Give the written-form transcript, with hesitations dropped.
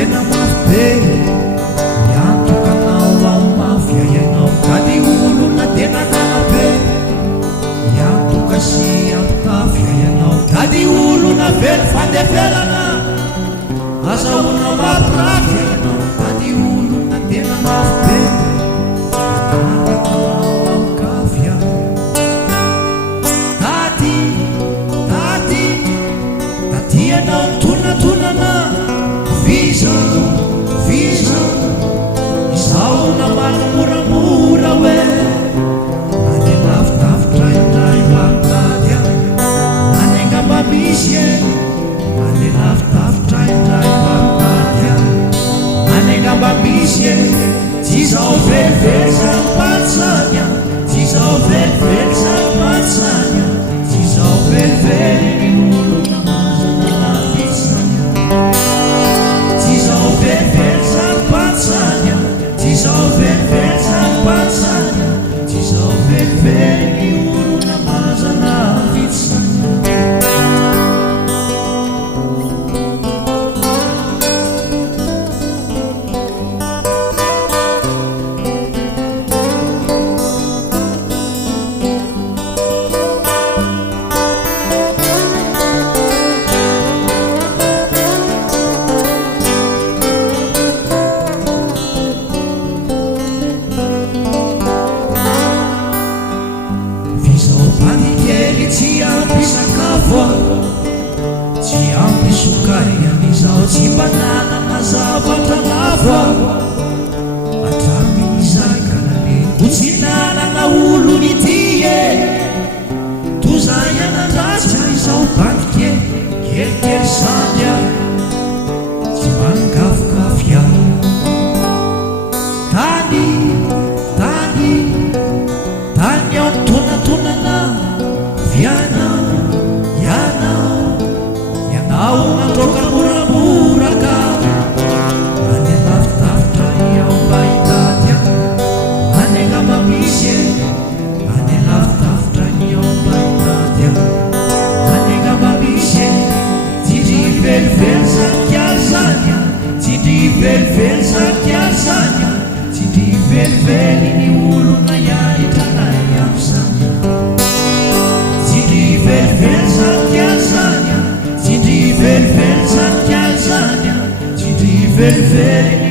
tena mafy be iantokanao ao mafia ianao tady olona tena nanabe iantokasi amtafia ianao tady olona velo fandevelana azaona maprafia ianao tady olona tena mafy be Tatianao tonatonana viza izao namano moramora hoe ane lavitavitra indray mamitaty ane angamba misy ane lavitavitra indray mamitaty ane angamba misy tsy zao velively zany patsanya tsy zao velively zany patsanya tsy zao velively She's all very sad, she's all very uruna mazana vitsanya. Tsy ampy sakafo tsy ampy sokay amizao tsy banana mazavatra lavo atramy izakanale ho tsy nanana olony ty tozay anandratsy izao bandike kelikely sandya tsy mankafokafia tany ao tonatonana Yanao natroka moramoraka ane lavitavitra iao mbahitady ane angamba misy ane lavitavitra iao mbahitady ane angamba misy tsindry velively zanikialy zany tsindry velively zanikialy zany tsindry velively ny olona iahitranay am'zany tsindry velively zanikialy zany tsindry velively zanikialy zany tsindry velively